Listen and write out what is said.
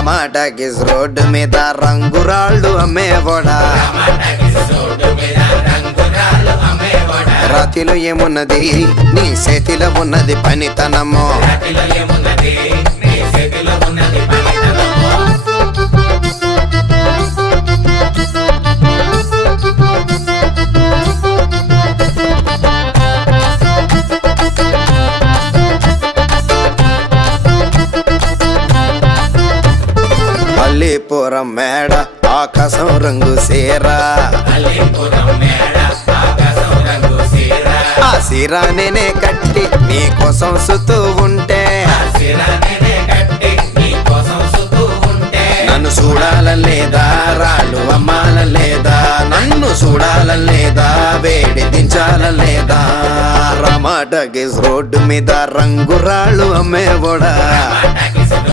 టమాటాకిస్ road మీద రంగురాళ్ళు అమ్మేవోడా రాతిలో ఏమున్నది నీ చేతిలో ఉన్నది పనితనము అల్లీపురం మేడ ఆకాశం రంగు సీరా ఆ సీరా నేనే కట్టి నీ కోసం సుతూ ఉంటే నన్ను చూడాలలేదా రాళ్ళు అమ్మాలలేదా నన్ను చూడాలలేదా వేడి దించాలలేదా టమాటాకిస్ రోడ్డు మీద రంగురాళ్ళు అమ్మేవోడా